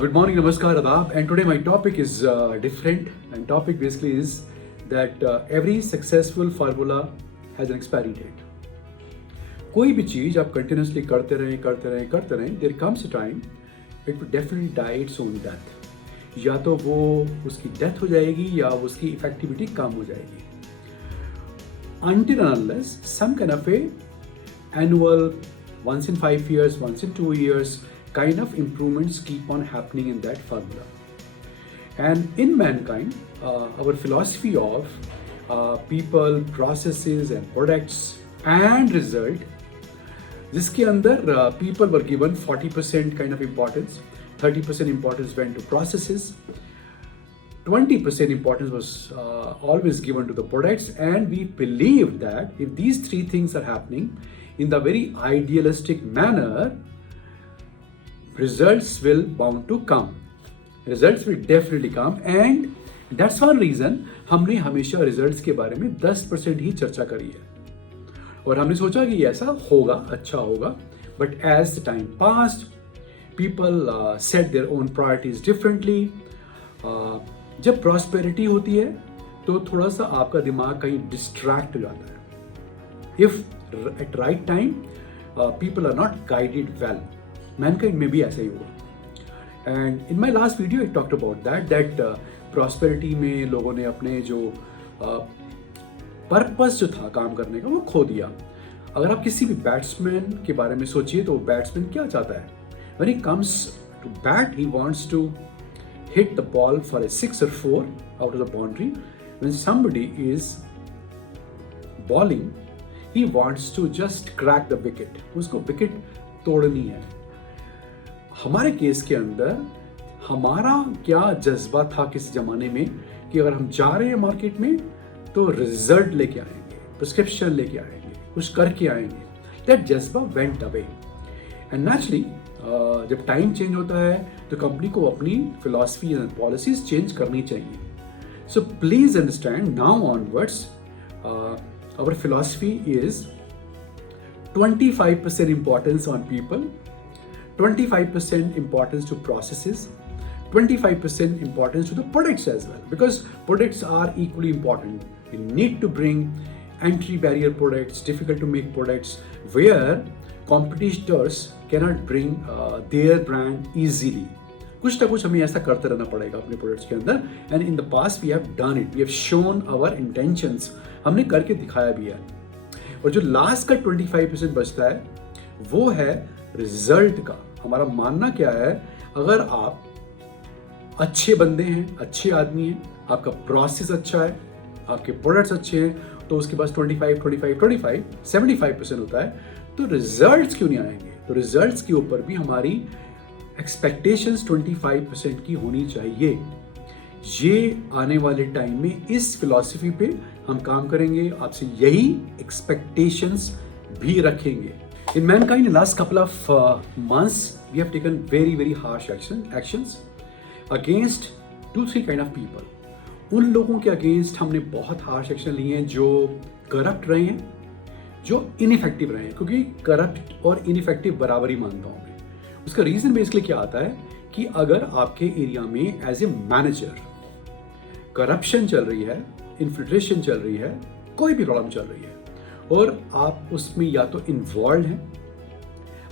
Good morning, namaskar, adab. And today my topic is different. And topic basically is that every successful formula has an expiry date. कोई भी चीज आप continuously करते रहें, there comes a time it will definitely die its own death. या तो वो उसकी डेथ हो जाएगी या उसकी इफेक्टिविटी कम हो जाएगी. Until and unless some kind of a annual, once in 5 years, once in 2 years, kind of improvements keep on happening in that formula. And in mankind, our philosophy of people, processes and products and result, जिसके अंदर people were given 40% kind of importance, 30% importance went to processes, 20% importance was always given to the products, and we believe that if these three things are happening in the very idealistic manner, results will bound to come. Results will definitely come, and that's one reason हमने हमेशा results के बारे में 10% ही चर्चा करी है. और हमने सोचा कि ऐसा होगा, अच्छा होगा. But as the time passed, people set their own priorities differently. जब prosperity होती है तो थोड़ा सा आपका दिमाग कहीं distract हो जाता है. If at right time people are not guided well, mankind में भी ऐसा ही हुआ. And in my last video I talked about that prosperity में लोगों ने अपने जो पर्पस जो था काम करने का वो खो दिया. अगर आप किसी भी बैट्समैन के बारे में सोचिए तो बैट्समैन क्या चाहता है? When he comes to bat, he wants to hit the ball for a 6 or 4 out of the boundary. When somebody is bowling, he wants to just crack the wicket. उसको wicket तोड़नी है. हमारे case के अंदर हमारा क्या जज्बा था किस ज़माने में कि अगर हम जा रहे हैं मार्केट में तो रिजल्ट लेके आएंगे, प्रिस्क्रिप्शन लेके आएंगे, कुछ करके आएंगे. दैट जज्बा वेंट अवे. एंड नेचुरली जब टाइम चेंज होता है तो कंपनी को अपनी फिलॉसफी एंड पॉलिसीज चेंज करनी चाहिए. So please understand, now onwards our philosophy is 25% importance on people, 25% importance to processes, 25% importance to the products as well, because products are equally important. We need to bring entry barrier products, difficult to make products where competitors cannot bring their brand easily. कुछ ना कुछ हमें ऐसा करते रहना पड़ेगा अपने products के अंदर. And in the past we have done it, we have shown our intentions, हमने करके दिखाया भी है. और जो लास्ट का 25% बचता है वो है रिजल्ट का. हमारा मानना क्या है, अगर आप अच्छे बंदे हैं, अच्छे आदमी हैं, आपका प्रोसेस अच्छा है, आपके प्रोडक्ट्स अच्छे हैं, तो उसके पास 75% होता है. तो रिजल्ट्स क्यों नहीं आएंगे? तो रिजल्ट्स के ऊपर भी हमारी एक्सपेक्टेशंस 25% की होनी चाहिए. ये आने वाले टाइम में इस फिलॉसफी पे हम काम करेंगे, आपसे यही एक्सपेक्टेशंस भी रखेंगे. In mankind, in the last couple of months, we have taken very harsh actions against 2-3 kind of people. उन लोगों के अगेंस्ट हमने बहुत हार्श एक्शन लिए हैं जो करप्ट रहे हैं, जो इनइफेक्टिव रहे हैं. क्योंकि करप्ट और इनइफेक्टिव बराबर ही मानता हूँ मैं. उसका रीजन बेसिकली क्या आता है कि अगर आपके एरिया में एज ए मैनेजर करप्शन चल रही है, इन्फिल्ट्रेशन चल रही है, कोई भी प्रॉब्लम चल रही है और आप उसमें या तो इन्वॉल्व हैं,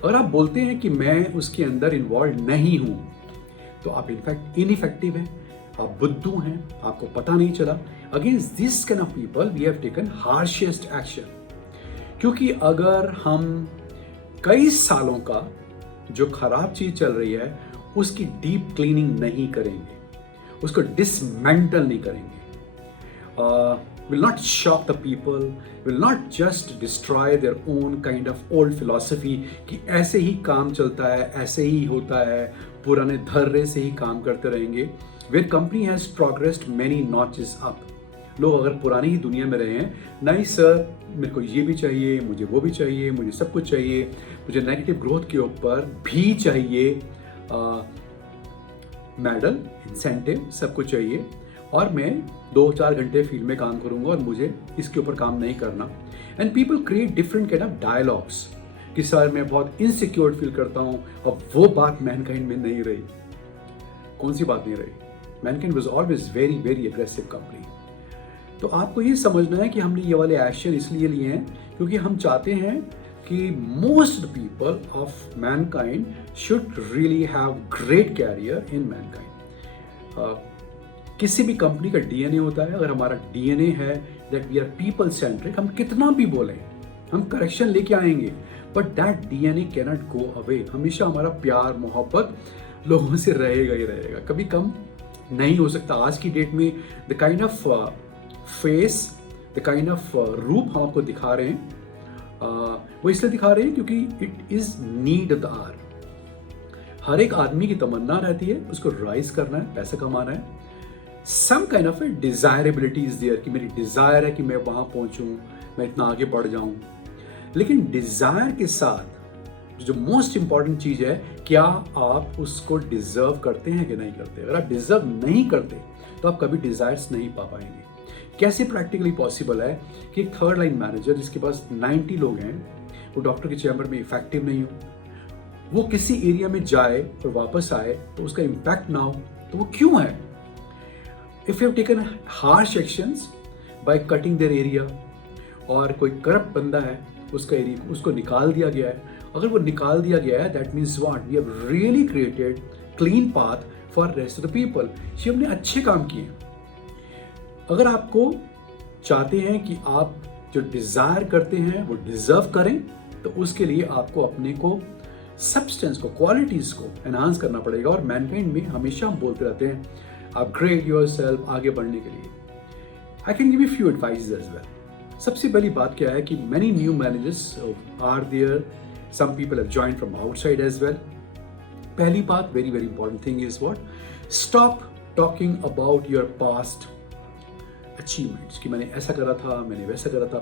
अगर आप बोलते हैं कि मैं उसके अंदर इन्वॉल्व नहीं हूं तो आप इनफैक्ट इनइफेक्टिव हैं, आप बुद्धू हैं, आपको पता नहीं चला. Against this kind of people we have taken harshest action. क्योंकि अगर हम कई सालों का जो खराब चीज चल रही है उसकी डीप क्लीनिंग नहीं करेंगे, उसको डिसमेंटल नहीं करेंगे, will not shock the people, will not just destroy their own kind of old philosophy कि ऐसे ही काम चलता है, ऐसे ही होता है, पुराने धर्रे से ही काम करते रहेंगे. Where company has progressed many notches up. लोग अगर पुरानी ही दुनिया में रहे हैं, नहीं सर मेरे को ये भी चाहिए, मुझे वो भी चाहिए, मुझे सब कुछ चाहिए, मुझे नेगेटिव ग्रोथ के ऊपर भी चाहिए मेडल, इंसेंटिव, सब कुछ चाहिए, और मैं 2-4 घंटे फील्ड में काम करूंगा और मुझे इसके ऊपर काम नहीं करना. And people create different kind of dialogues कि सर मैं बहुत इनसिक्योर फील करता हूँ, और वो बात मैनकाइंड में नहीं रही. कौन सी बात नहीं रही। Mankind was always very very aggressive company. तो आपको ये समझना है कि हमने ये वाले एक्शन इसलिए लिए हैं क्योंकि हम चाहते हैं कि most people of Mankind should really have great career in Mankind. किसी भी कंपनी का डीएनए होता है, अगर हमारा डीएनए है that we are people centric, हम कितना भी बोलें, हम करेक्शन लेके आएंगे, but that DNA can not go away. हमेशा हमारा प्यार मोहब्बत लोगों से रहेगा ही रहेगा, कभी कम नहीं हो सकता। आज की डेट में the kind of face, the kind of रूप हम आपको दिखा रहे हैं, वो इसलिए दिखा रहे हैं क्योंकि it is need the hour. हर एक आदमी की तमन्ना रहती है उसको राइज करना है, पैसा कमाना है। Some kind of a desirability is there कि मेरी डिजायर है कि मैं वहां पहुंचूं, मैं इतना आगे बढ़ जाऊं। लेकिन डिजायर के साथ जो मोस्ट इंपॉर्टेंट चीज है, क्या आप उसको डिजर्व करते हैं कि नहीं करते। अगर आप डिजर्व नहीं करते तो आप कभी डिजायर्स नहीं पा पाएंगे। कैसे प्रैक्टिकली पॉसिबल है कि एक थर्ड लाइन मैनेजर जिसके पास 90 लोग हैं, वो डॉक्टर के चैम्बर में इफेक्टिव नहीं हो, वो किसी एरिया में जाए और वापस आए तो उसका इम्पैक्ट ना हो, तो वो क्यों है। If you have taken harsh actions by cutting their area, और कोई करप्ट बंदा है उसका एरिया उसको निकाल दिया गया है, अगर वो निकाल दिया गया है that means what, we have really created clean path for rest of the people. ये हमने अच्छे काम किए। अगर आपको चाहते हैं कि आप जो डिजायर करते हैं वो डिजर्व करें, तो उसके लिए आपको अपने को सब्सटेंस को, क्वालिटीज को एनहांस करना पड़ेगा। और मैनकाइंड में हमेशा हम बोलते रहते हैं अपग्रेड योरसेल्फ, आगे बढ़ने के लिए। I can give you few advice as well. सबसे पहली बात क्या है कि many new managers are there, some people have joined from outside as well. पहली बात, very very important thing is what, stop talking about your past achievements कि मैंने ऐसा करा था, मैंने वैसा करा था।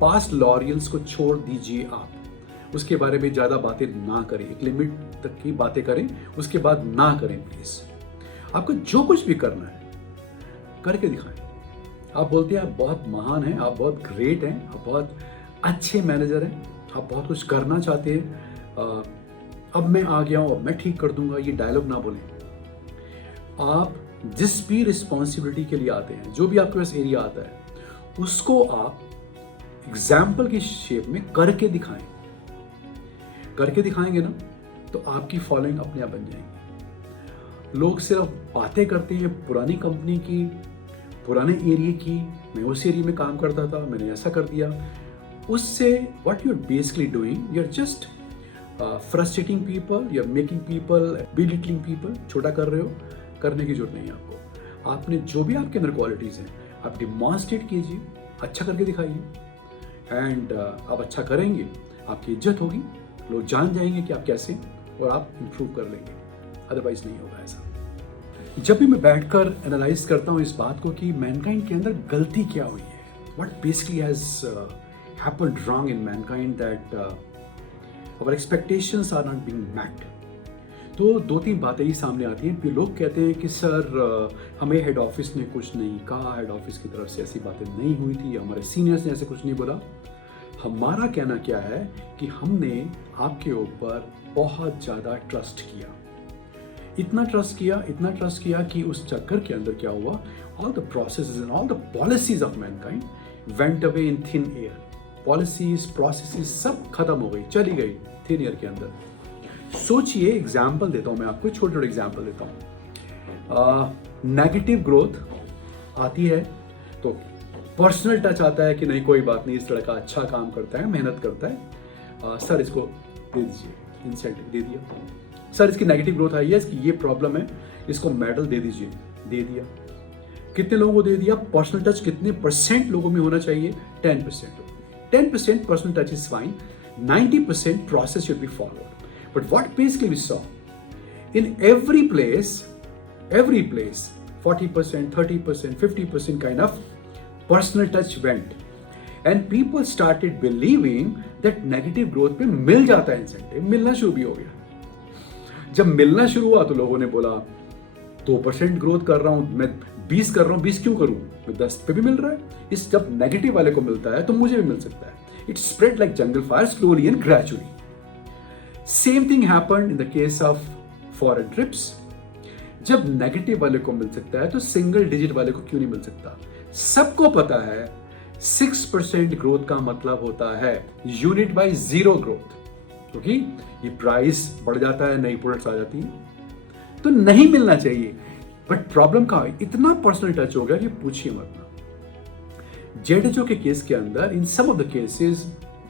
पास्ट लॉरियल्स को छोड़ दीजिए आप, उसके बारे में ज़्यादा बातें ना करें, एक लिमिट तक की बातें करें, उसके बाद ना करें प्लीज़। आपको जो कुछ भी करना है करके दिखाएं। आप बोलते हैं आप बहुत महान हैं, आप बहुत ग्रेट हैं, आप बहुत अच्छे मैनेजर हैं, आप बहुत कुछ करना चाहते हैं, अब मैं आ गया हूँ, अब मैं ठीक कर दूंगा, ये डायलॉग ना बोलें। आप जिस भी रिस्पॉन्सिबिलिटी के लिए आते हैं, जो भी आपके पास एरिया आता है, उसको आप एग्जाम्पल की शेप में करके दिखाएं। करके दिखाएंगे ना तो आपकी फॉलोइंग अपने आप बन जाएंगी। लोग सिर्फ बातें करते हैं पुरानी कंपनी की, पुराने एरिया की, मैं उस एरिया में काम करता था, मैंने ऐसा कर दिया। उससे what you are basically doing, you are just frustrating people, you are making people, belittling people. छोटा कर रहे हो, करने की जरूरत नहीं है आपको। आपने जो भी आपके अंदर क्वालिटीज हैं आप डिमॉन्स्ट्रेट कीजिए, अच्छा करके दिखाइए, एंड आप अच्छा करेंगे, आपकी इज्जत होगी, लोग जान जाएंगे कि आप कैसे, और आप इंप्रूव कर लेंगे। अदरवाइज नहीं होगा ऐसा। जब भी मैं बैठकर एनालाइज करता हूँ इस बात को कि मैनकाइंड के अंदर गलती क्या हुई है, what basically has happened wrong in Mankind that our expectations are not being met, तो दो तीन बातें ही सामने आती हैं। फिर लोग कहते हैं कि सर हमें हेड ऑफिस ने कुछ नहीं कहा, हेड ऑफिस की तरफ से ऐसी बातें नहीं हुई थी, हमारे सीनियर्स ने ऐसे कुछ नहीं बोला। हमारा कहना क्या है कि हमने आपके ऊपर बहुत ज़्यादा ट्रस्ट किया, इतना ट्रस्ट किया कि उस चक्कर के अंदर क्या हुआ, all the processes and all the policies of Mankind went away in thin air. Policies, processes सब खत्म हो गई, चली गई थिन एयर के अंदर। सोचिए, एग्जाम्पल देता हूँ मैं आपको, छोटे छोटे एग्जाम्पल देता हूँ। नेगेटिव ग्रोथ आती है तो पर्सनल टच आता है कि नहीं कोई बात नहीं, इस लड़का अच्छा काम करता है, मेहनत करता है, सर इसको दे दीजिए, इंसेंटिव दे दिया। सर इसकी नेगेटिव ग्रोथ आई है, इसकी ये प्रॉब्लम है, इसको मेडल दे दीजिए, दे दिया। कितने लोगों को दे दिया? पर्सनल टच कितने परसेंट लोगों में होना चाहिए? 10%। 10% personal touch is fine, 90% process should be followed. But what basically we saw, in every place, 40%, 30%, 50% kind of personal touch went. And people started believing that negative growth पे मिल जाता है incentive, मिलना शुरू भी हो गया। जब मिलना शुरू हुआ तो लोगों ने बोला 2% ग्रोथ कर रहा हूँ, मैं 20 कर रहा हूँ, 20 क्यों करूँ, मैं 10 पे भी मिल रहा है। इस जब नेगेटिव वाले को मिलता है तो मुझे भी मिल सकता है। It spread like jungle fire slowly and gradually. Same thing happened in the case of foreign trips. जब नेगेटिव वाले को मिल सकता है तो सिंगल डिजिट वाले को क्यों नहीं मिल सकता? सबको पता है 6% ग्रोथ का मतलब होता है यूनिट बाय जीरो ग्रोथ, क्योंकि ये प्राइस बढ़ जाता है, नई प्रोडक्ट्स आ जाती है, तो नहीं मिलना चाहिए। बट प्रॉब्लम कहाँ है? इतना पर्सनल टच हो गया कि पूछिए मत। जेडेचो के केस के अंदर in some of the cases,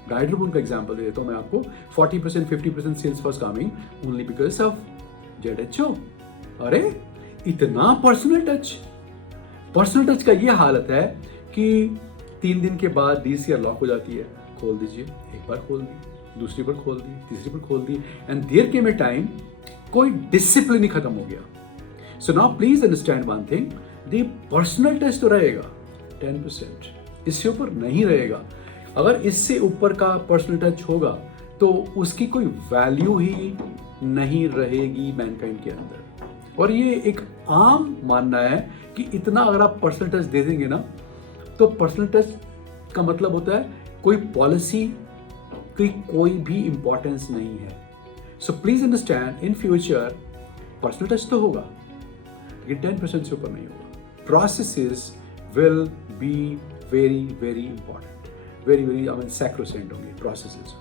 गाइडरबोन का एग्जांपल दे देता हूं मैं आपको, 40% 50% sales was coming only because of जेडेचो। अरे इतना पर्सनल टच का ये हालत है कि 3 दिन के बाद डीसीआर लॉक हो जाती है, खोल दीजिए, एक बार खोल दी, दूसरी बार खोल दी, तीसरी बार खोल दी, and there came a time कोई डिसिप्लिन ही खत्म हो गया। So now please understand one thing, the personal touch तो रहेगा 10%, इससे ऊपर नहीं रहेगा। अगर इससे ऊपर का पर्सनल टच होगा तो उसकी कोई वैल्यू ही नहीं रहेगी मैनकाइंड के अंदर। और ये एक आम मानना है कि इतना अगर आप पर्सनल टच दे देंगे ना, तो पर्सनल टच का मतलब होता है कोई पॉलिसी की कोई भी इंपॉर्टेंस नहीं है। So please understand, in future personal touch तो होगा लेकिन 10% से ऊपर नहीं होगा। Processes will be very very important, very very sacrosanct होंगे प्रोसेसेस।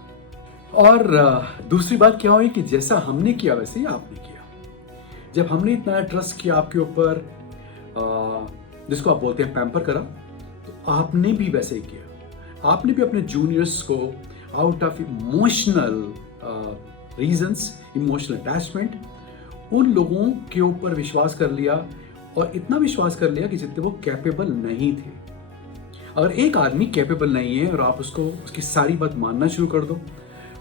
और दूसरी बात क्या हुई कि जैसा हमने किया वैसे ही आपने किया। जब हमने इतना ट्रस्ट किया आपके ऊपर, जिसको आप बोलते हैं पैम्पर करा, तो आपने भी वैसे ही किया। आपने भी अपने जूनियर्स को out of emotional reasons, emotional attachment, उन लोगों के ऊपर विश्वास कर लिया, और इतना विश्वास कर लिया कि जितने वो कैपेबल नहीं थे। अगर एक आदमी कैपेबल नहीं है और आप उसको उसकी सारी बात मानना शुरू कर दो,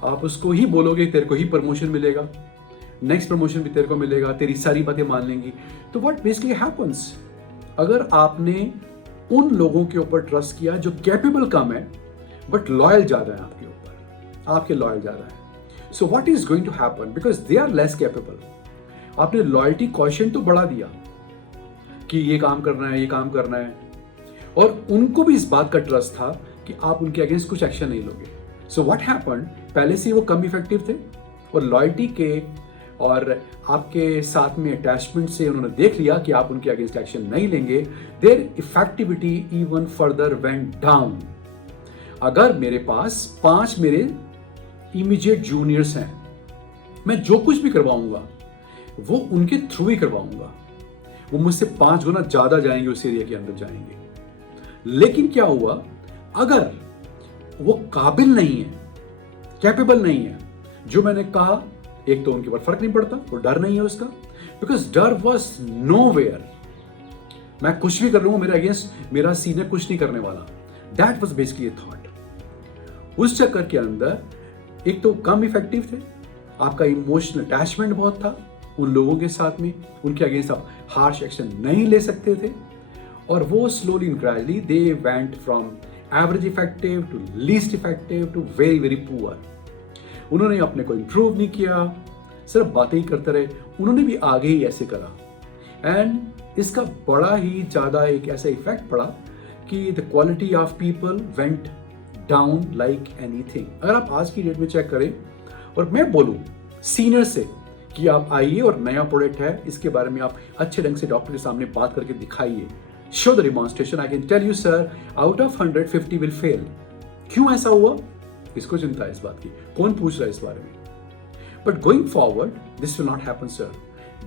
आप उसको ही बोलोगे तेरे को ही प्रमोशन मिलेगा, नेक्स्ट प्रमोशन भी तेरे को मिलेगा, तेरी सारी बातें मान लेंगी, तो व्हाट बेसिकली हैपेंस? अगर आपने उन लोगों के ऊपर ट्रस्ट किया जो कैपेबल कम है बट लॉयल ज्यादा है आपके ऊपर, आपके लॉयल ज्यादा है, so what is going to happen? Because they are less capable, आपने लॉयल्टी क्वेश्चन तो बढ़ा दिया कि ये काम करना है, ये काम करना है, और उनको भी इस बात का ट्रस्ट था कि आप उनके अगेंस्ट कुछ एक्शन नहीं लोगे। सो व्हाट हैपेंड, पहले से वो कम इफेक्टिव थे और लॉयल्टी के और आपके साथ में अटैचमेंट से उन्होंने देख लिया कि आप उनके अगेंस्ट एक्शन नहीं लेंगे, their effectivity even further went down. अगर मेरे पास 5 मेरे इमीडिएट जूनियर्स हैं, मैं जो कुछ भी करवाऊंगा वो उनके थ्रू ही करवाऊंगा, वो मुझसे 5 गुना ज्यादा जाएंगे, उस एरिया के अंदर जाएंगे। लेकिन क्या हुआ, अगर वो काबिल नहीं है, कैपेबल नहीं है, जो मैंने कहा, एक तो उनके ऊपर फर्क नहीं पड़ता, वो डर नहीं है उसका, बिकॉज डर वॉज नोवेयर। मैं कुछ भी कर रहा हूं, मेरे अगेंस्ट मेरा सीनियर कुछ नहीं करने वाला, दैट वॉज बेसिकली थॉट। उस चक्कर के अंदर एक तो कम इफेक्टिव थे, आपका इमोशनल अटैचमेंट बहुत था उन लोगों के साथ में, उनके अगेंस्ट आप हार्श एक्शन नहीं ले सकते थे, और वो slowly and gradually they went from average effective to least effective to very very poor. उन्होंने अपने को इंप्रूव नहीं किया, सिर्फ बातें ही करते रहे, उन्होंने भी आगे ही ऐसे करा, एंड इसका बड़ा ही ज्यादा एक ऐसा इफेक्ट पड़ा कि the quality of people went down like anything. अगर आप आज की डेट में चेक करें और मैं बोलूं सीनियर से कि आप आइए और नया प्रोडक्ट है, इसके बारे में आप अच्छे ढंग से डॉक्टर के सामने बात करके दिखाइए, show the demonstration, I can tell you sir out of 100 50 will fail. क्यों ऐसा हुआ? किसको चिंता है इस बात की? कौन पूछ रहा है इस बारे में? But going forward this will not happen sir.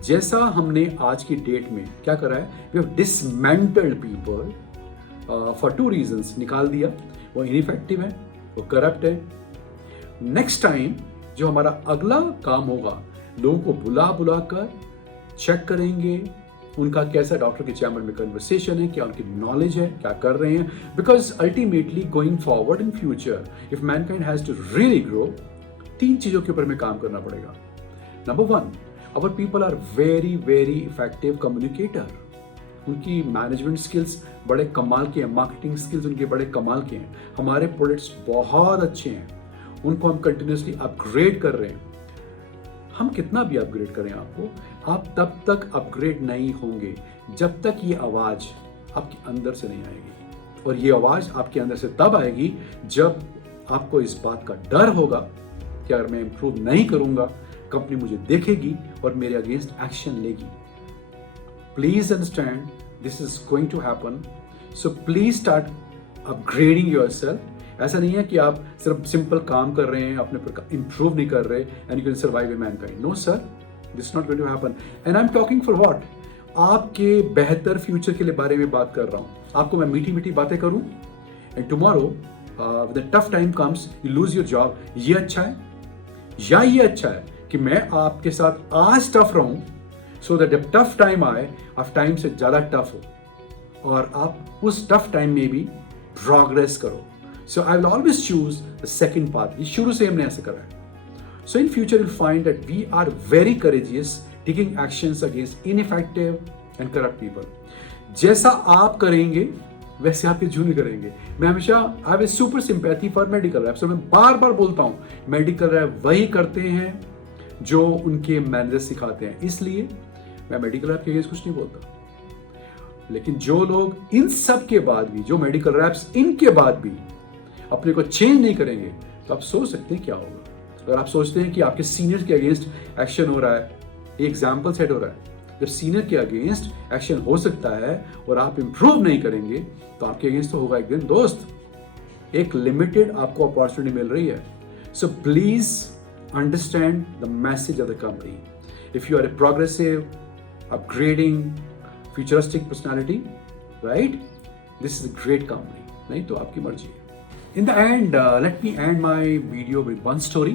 जैसा हमने आज की डेट में क्या करा है, we have dismantled people for 2 reasons, निकाल दिया, वो इनइफेक्टिव है, वो करप्ट है। नेक्स्ट टाइम जो हमारा अगला काम होगा, लोगों को बुला कर चेक करेंगे उनका कैसा डॉक्टर के चैम्बर में कन्वर्सेशन है, क्या उनकी नॉलेज है, क्या कर रहे हैं, because ultimately going forward in future if Mankind has to really grow, 3 चीजों के ऊपर में काम करना पड़ेगा। Number 1, our people are very very effective communicator, उनकी मैनेजमेंट स्किल्स बड़े कमाल के हैं, मार्केटिंग स्किल्स उनके बड़े कमाल के हैं, हमारे प्रोडक्ट्स बहुत अच्छे हैं, उनको हम कंटिन्यूसली अपग्रेड कर रहे हैं। हम कितना भी अपग्रेड करें आपको, आप तब तक अपग्रेड नहीं होंगे जब तक ये आवाज आपके अंदर से नहीं आएगी, और ये आवाज आपके अंदर से तब आएगी जब आपको इस बात का डर होगा कि अगर मैं इंप्रूव नहीं करूंगा, कंपनी मुझे देखेगी और मेरे अगेंस्ट एक्शन लेगी। please understand this is going to happen. So please start upgrading yourself. ऐसा नहीं है कि आप सिर्फ सिंपल काम कर रहे हैं, अपने पर इंप्रूव नहीं कर रहे and you can survive in Mankind. No sir, this not going to happen. And I am talking for what? आपके बेहतर फ्यूचर के लिए बारे में बात कर रहा हूँ. आपको मैं मीठी मीठी बातें करूँ and tomorrow the tough time comes, you lose your job. ये अच्छा है या ये अच्छा है कि मैं आपके साथ आज टफ रहूं सो दैट जब टफ टाइम आए आप टाइम से ज़्यादा टफ हो और आप उस टफ टाइम में भी प्रोग्रेस करो. So I will always choose the second path. ये शुरू से हमने ऐसे करा है. So in future will find that we are very courageous taking actions against ineffective and corrupt people. जैसा आप करेंगे वैसे आपके जूनियर करेंगे. मैं हमेशा I have super sympathy for medical reps. मैं बार बार बोलता हूँ मेडिकल रैप वही करते हैं जो उनके मैनेजर सिखाते हैं. इसलिए मैं मेडिकल रैप के अगेंस्ट कुछ नहीं बोलता. लेकिन जो लोग इन सब के बाद भी, जो मेडिकल रैप्स इनके बाद भी अपने को चेंज नहीं करेंगे, तो आप सोच सकते हैं क्या होगा. अगर आप सोचते हैं कि आपके सीनियर के अगेंस्ट एक्शन हो रहा है, एग्जाम्पल सेट हो रहा है. जब सीनियर के अगेंस्ट एक्शन हो सकता है और आप इंप्रूव नहीं करेंगे तो आपके अगेंस्ट तो होगा एक दिन. दोस्त, एक लिमिटेड आपको अपॉर्चुनिटी मिल रही है. So please understand the message of the company. If you are a progressive, upgrading, futuristic personality, right, this is a great company. नहीं तो आपकी मर्जी है. In the end, let me end my video with one story.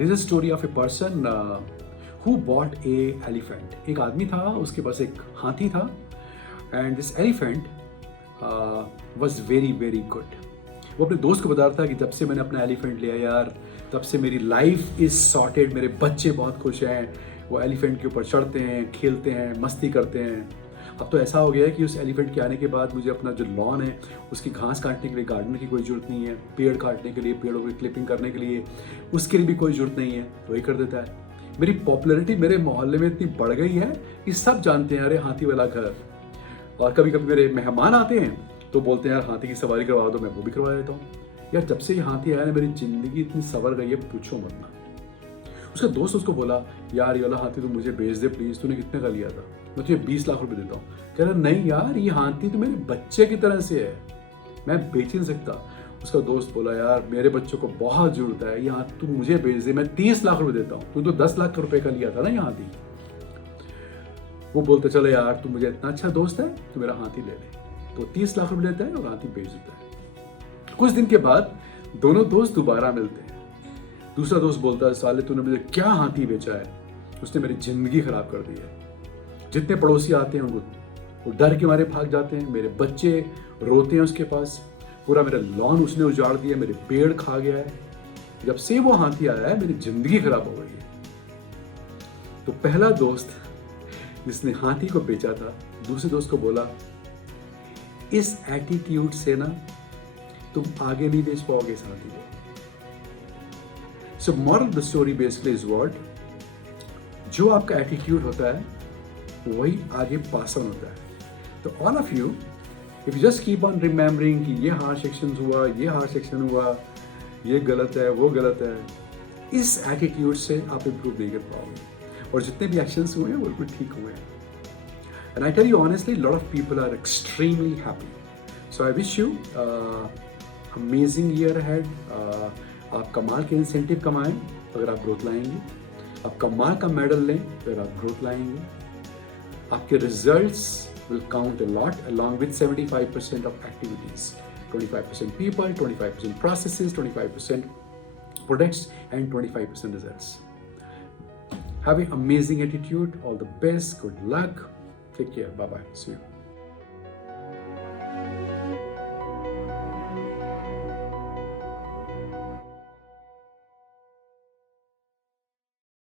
This is a story of a person who bought a elephant. एक आदमी था, उसके पास एक हाथी था, and this elephant was very very good. वो अपने दोस्त को बता रहा था कि जब से मैंने अपना एलिफेंट लिया यार, तब से मेरी लाइफ इज सॉर्टेड. मेरे बच्चे बहुत खुश हैं. वो एलिफेंट के ऊपर चढ़ते हैं, खेलते हैं, मस्ती करते हैं. अब तो ऐसा हो गया है कि उस एलिफेंट के आने के बाद मुझे अपना जो लॉन है उसकी घास काटने के लिए गार्डनर की कोई ज़रूरत नहीं है. पेड़ काटने के लिए, पेड़ों की क्लिपिंग करने के लिए उसके लिए भी कोई ज़रूरत नहीं है, वही कर देता है. मेरी पॉपुलैरिटी मेरे मोहल्ले में इतनी बढ़ गई है कि सब जानते हैं अरे हाथी वाला घर. और कभी कभी मेरे मेहमान आते हैं तो बोलते हैं यार हाथी की सवारी करवा दो. मैं वो भी करवा देता हूँ. यार जब से ये हाथी आया ना मेरी ज़िंदगी इतनी सवर गई है, पूछो मत ना. उसका दोस्त उसको बोला यार ये वाला हाथी तो मुझे बेच दे प्लीज़. तूने कितने का लिया था? मैं तुझे 20 लाख रुपए देता हूँ. कह रहा नहीं यार ये हाथी तो मेरे बच्चे की तरह से है, मैं बेच नहीं सकता. उसका दोस्त बोला यार मेरे बच्चों को बहुत जरूरत है, यहाँ तू मुझे बेच दे, मैं 30 लाख रुपए देता हूँ. तू तो 10 लाख रुपए का लिया था ना ये हाथी. वो बोलते चलो यार तू मुझे इतना अच्छा दोस्त है, तू मेरा हाथी ले ले. तो 30 लाख रुपए लेता है और हाथी बेच देता है. कुछ दिन के बाद दोनों दोस्त दोबारा मिलते हैं. दूसरा दोस्त बोलता है साले तूने मुझे क्या हाथी बेचा है, उसने मेरी जिंदगी खराब कर दी है. जितने पड़ोसी आते हैं उनको वो डर के मारे भाग जाते हैं. मेरे बच्चे रोते हैं उसके पास. पूरा मेरा लॉन उसने उजाड़ दिया, मेरे पेड़ खा गया है. जब से वो हाथी आया है मेरी जिंदगी खराब हो गई है. तो पहला दोस्त जिसने हाथी को बेचा था दूसरे दोस्त को बोला इस एटीट्यूड से ना तुम आगे नहीं बेच पाओगे इस हाथी को. So moral of the story basically is what, जो आपका एटीट्यूड होता है वही आगे पास ऑन होता है. तो all of you if you just keep on remembering कि ये हार्ड सेक्शन हुआ, ये हार्ड सेक्शन हुआ, ये गलत है, वो गलत है, इस एटीट्यूड से आप इम्प्रूव नहीं कर पाओगे. और जितने भी एक्शंस हुए हैं वो बिल्कुल ठीक हुए हैं. And I tell you honestly lot of people are extremely happy. So I wish you amazing year ahead. आप कमाल के इंसेंटिव कमाएं अगर आप ग्रोथ लाएंगे. आप कमाल का मेडल लें अगर आप ग्रोथ लाएंगे. आपके results will count a lot along with 75% of activities, 25% people, 25% processes, 25% products and 25% results. Have an amazing attitude. All the best. Good luck. Take care. Bye bye. See you.